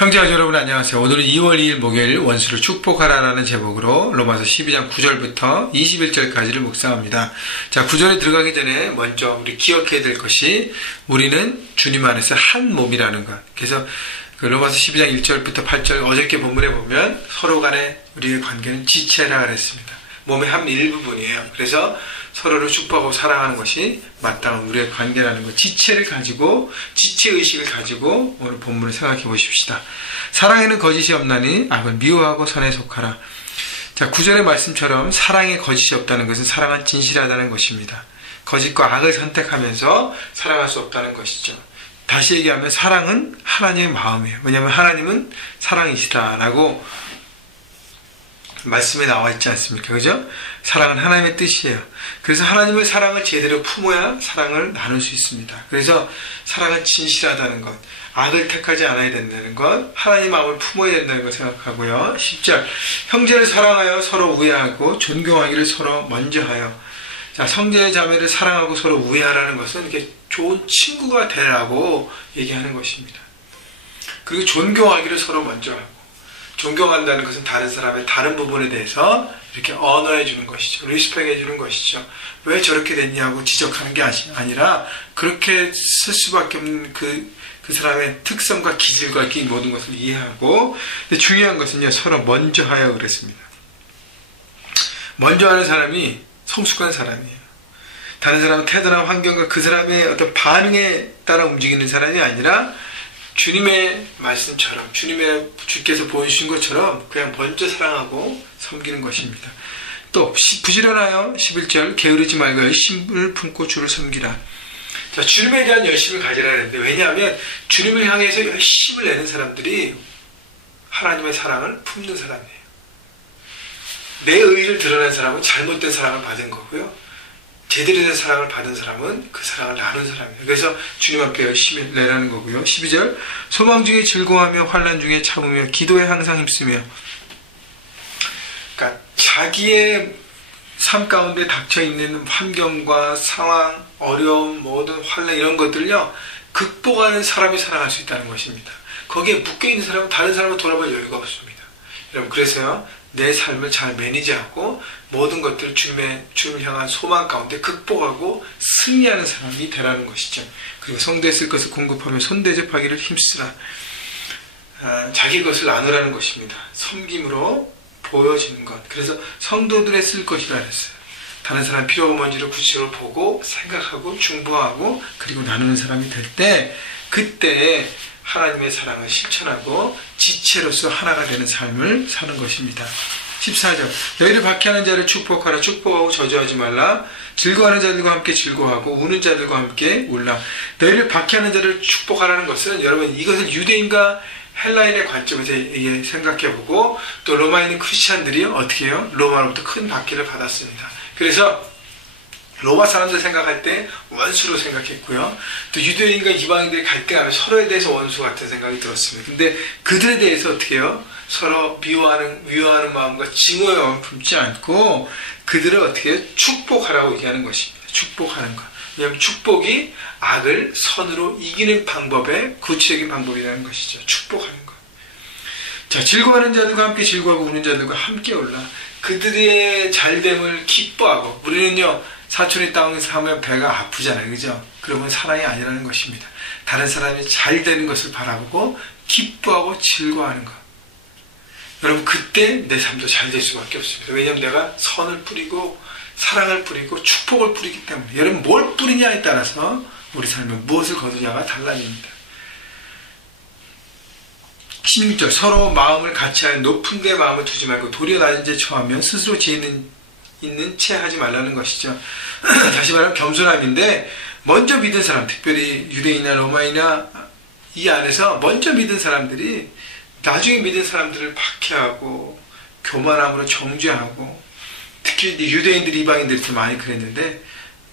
형제자 여러분 안녕하세요. 오늘은 2월 2일 목요일 원수를 축복하라라는 제목으로 로마서 12장 9절부터 21절까지를 묵상합니다. 자, 9절에 들어가기 전에 먼저 우리 기억해야 될 것이 우리는 주님 안에서 한 몸이라는 것. 그래서 그 로마서 12장 1절부터 8절 어저께 본문에 보면 서로 간의 우리의 관계는 지체라 그랬습니다. 몸의 한 일부분이에요. 그래서 서로를 축복하고 사랑하는 것이 마땅한 우리의 관계라는 것. 지체를 가지고, 지체의식을 가지고 오늘 본문을 생각해 보십시다. 사랑에는 거짓이 없나니 악을 미워하고 선에 속하라. 자, 9절의 말씀처럼 사랑에 거짓이 없다는 것은 사랑은 진실하다는 것입니다. 거짓과 악을 선택하면서 사랑할 수 없다는 것이죠. 다시 얘기하면 사랑은 하나님의 마음이에요. 왜냐하면 하나님은 사랑이시다라고 말씀에 나와 있지 않습니까? 그죠? 사랑은 하나님의 뜻이에요. 그래서 하나님의 사랑을 제대로 품어야 사랑을 나눌 수 있습니다. 그래서 사랑은 진실하다는 것, 악을 택하지 않아야 된다는 것, 하나님 마음을 품어야 된다는 것 생각하고요. 10절, 형제를 사랑하여 서로 우애하고 존경하기를 서로 먼저 하여. 자, 형제 자매를 사랑하고 서로 우애하라는 것은 이렇게 좋은 친구가 되라고 얘기하는 것입니다. 그리고 존경하기를 서로 먼저 하고. 존경한다는 것은 다른 사람의 다른 부분에 대해서 이렇게 언어해 주는 것이죠. 리스펙해 주는 것이죠. 왜 저렇게 됐냐고 지적하는 게 아니라 그렇게 쓸 수밖에 없는 그 사람의 특성과 기질과 이 모든 것을 이해하고, 근데 중요한 것은요, 서로 먼저 하여 그랬습니다. 먼저 하는 사람이 성숙한 사람이에요. 다른 사람의 태도나 환경과 그 사람의 어떤 반응에 따라 움직이는 사람이 아니라 주님의 말씀처럼, 주께서 보여주신 것처럼 그냥 먼저 사랑하고 섬기는 것입니다. 또 부지런하여 11절, 게으르지 말고 열심을 품고 주를 섬기라. 자, 주님에 대한 열심을 가지라 했는데, 왜냐하면 주님을 향해서 열심을 내는 사람들이 하나님의 사랑을 품는 사람이에요. 내 의의를 드러낸 사람은 잘못된 사랑을 받은 거고요, 제대로 된 사랑을 받은 사람은 그 사랑을 나눈 사람이에요. 그래서 주님 앞에 열심히 내라는 거고요. 12절, 소망 중에 즐거워하며 환난 중에 참으며 기도에 항상 힘쓰며. 그러니까 자기의 삶 가운데 닥쳐있는 환경과 상황, 어려움, 모든 환난 이런 것들을요, 극복하는 사람이 사랑할 수 있다는 것입니다. 거기에 묶여있는 사람은 다른 사람을 돌아볼 여유가 없습니다. 여러분, 그래서요, 내 삶을 잘 매니지하고 모든 것들을 주님을 향한 소망 가운데 극복하고 승리하는 사람이 되라는 것이죠. 그리고 성도에 쓸 것을 공급하며 손대접하기를 힘쓰라. 자기 것을 나누라는 것입니다. 섬김으로 보여지는 것. 그래서 성도들의 쓸 것이라 했어요. 다른 사람 필요가 뭔지를 구체적으로 보고 생각하고 중보하고 그리고 나누는 사람이 될 때, 그때 하나님의 사랑을 실천하고 지체로서 하나가 되는 삶을 사는 것입니다. 14절, 너희를 박해하는 자를 축복하라. 축복하고 저주하지 말라. 즐거워하는 자들과 함께 즐거워하고 우는 자들과 함께 울라. 너희를 박해하는 자를 축복하라는 것은, 여러분, 이것을 유대인과 헬라인의 관점에서 생각해보고, 또 로마에 있는 크리스찬들이 어떻게 해요? 로마로부터 큰 박해를 받았습니다. 그래서 로마 사람들 생각할 때 원수로 생각했고요. 또 유대인과 이방인들이 갈등하면 서로에 대해서 원수 같은 생각이 들었습니다. 근데 그들에 대해서 어떻게 해요? 서로 미워하는 마음과 증오의 마음을 품지 않고 그들을 어떻게 해요? 축복하라고 얘기하는 것입니다. 축복하는 것. 왜냐하면 축복이 악을 선으로 이기는 방법의 구체적인 방법이라는 것이죠. 축복하는 것. 자, 즐거워하는 자들과 함께 즐거워하고 우는 자들과 함께 울라. 그들의 잘됨을 기뻐하고, 우리는요, 사촌이 땅에서 하면 배가 아프잖아요. 그죠? 그러면 사랑이 아니라는 것입니다. 다른 사람이 잘 되는 것을 바라보고 기뻐하고 즐거워하는 것. 여러분, 그때 내 삶도 잘 될 수밖에 없습니다. 왜냐하면 내가 선을 뿌리고 사랑을 뿌리고 축복을 뿌리기 때문에. 여러분, 뭘 뿌리냐에 따라서 우리 삶에 무엇을 거두냐가 달라집니다. 16절, 서로 마음을 같이하여 높은 데 마음을 두지 말고 도리어 낮은 데 처하며 스스로 죄 있는 채 하지 말라는 것이죠. 다시 말하면 겸손함인데, 먼저 믿은 사람, 특별히 유대인이나 로마이나 이 안에서 먼저 믿은 사람들이 나중에 믿은 사람들을 박해하고 교만함으로 정죄하고, 특히 유대인들이 이방인들이 더 많이 그랬는데,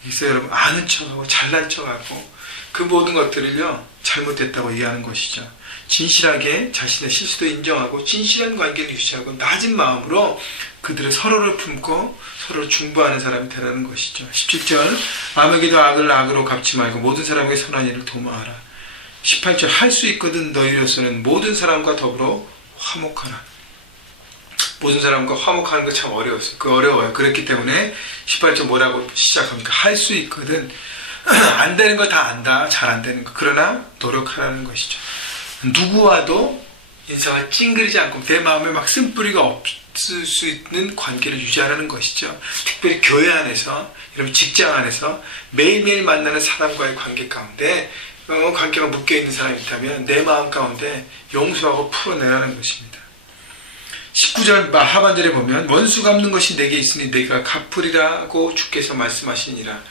그래서 여러분, 아는 척하고 잘난 척하고 그 모든 것들을요, 잘못됐다고 얘기하는 것이죠. 진실하게 자신의 실수도 인정하고 진실한 관계를 유지하고 낮은 마음으로 그들의 서로를 품고 서로를 중보하는 사람이 되라는 것이죠. 17절, 남에게도 악을 악으로 갚지 말고 모든 사람에게 선한 일을 도모하라. 18절 할 수 있거든 너희로서는 모든 사람과 더불어 화목하라. 모든 사람과 화목하는 거 참 어려워요. 그렇기 때문에 18절 뭐라고 시작합니까? 할 수 있거든. 안 되는 거 다 안다. 잘 안 되는 거. 그러나 노력하라는 것이죠. 누구와도 인생을 찡그리지 않고 내 마음에 막 쓴뿌리가 없을 수 있는 관계를 유지하라는 것이죠. 특별히 교회 안에서, 여러분 직장 안에서 매일매일 만나는 사람과의 관계 가운데 관계가 묶여있는 사람이 있다면 내 마음 가운데 용서하고 풀어내라는 것입니다. 19절 하반절에 보면 원수 갚는 것이 내게 있으니 내가 갚으리라고 주께서 말씀하시니라.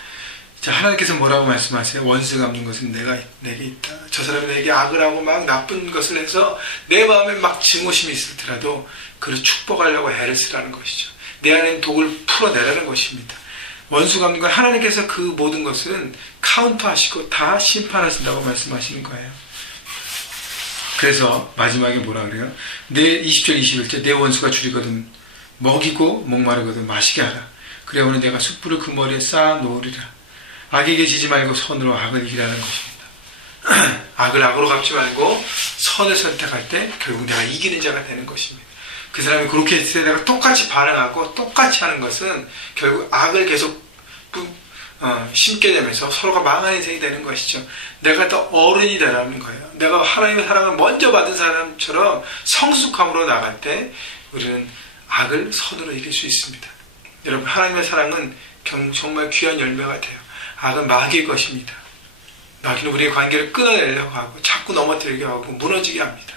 자, 하나님께서 뭐라고 말씀하세요? 원수 갚는 것은 내게 있다. 저 사람이 내게 악을 하고 막 나쁜 것을 해서 내 마음에 막 증오심이 있을지라도 그를 축복하려고 애를 쓰라는 것이죠. 내 안에 독을 풀어내라는 것입니다. 원수 갚는 건 하나님께서 그 모든 것은 카운터하시고 다 심판하신다고 말씀하시는 거예요. 그래서 마지막에 뭐라 그래요? 내 20절 21절 내 원수가 줄이거든 먹이고 목마르거든 마시게 하라. 그래 오늘 내가 숯불을 그 머리에 쌓아 놓으리라. 악에게 지지 말고 선으로 악을 이기라는 것입니다. 악을 악으로 갚지 말고 선을 선택할 때 결국 내가 이기는 자가 되는 것입니다. 그 사람이 그렇게 했을 때 내가 똑같이 반응하고 똑같이 하는 것은 결국 악을 계속 심게 되면서 서로가 망한 인생이 되는 것이죠. 내가 더 어른이 되라는 거예요. 내가 하나님의 사랑을 먼저 받은 사람처럼 성숙함으로 나갈 때 우리는 악을 선으로 이길 수 있습니다. 여러분 하나님의 사랑은 정말 귀한 열매가 돼요. 악은 마귀의 것입니다. 마귀는 우리의 관계를 끊어내려고 하고 자꾸 넘어뜨리게 하고 무너지게 합니다.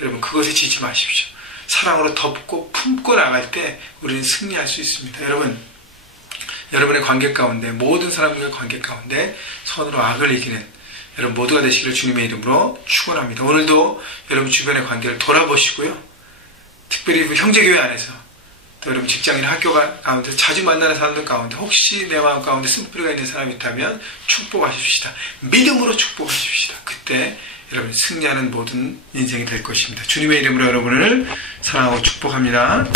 여러분 그것에 지지 마십시오. 사랑으로 덮고 품고 나갈 때 우리는 승리할 수 있습니다. 여러분의 관계 가운데 모든 사람들의 관계 가운데 선으로 악을 이기는 여러분 모두가 되시기를 주님의 이름으로 축원합니다. 오늘도 여러분 주변의 관계를 돌아보시고요. 특별히 형제교회 안에서 또 여러분 직장인 학교 가운데 자주 만나는 사람들 가운데 혹시 내 마음 가운데 쓴뿌리가 있는 사람이 있다면 축복하십시다. 믿음으로 축복하십시다. 그때 여러분 승리하는 모든 인생이 될 것입니다. 주님의 이름으로 여러분을 사랑하고 축복합니다.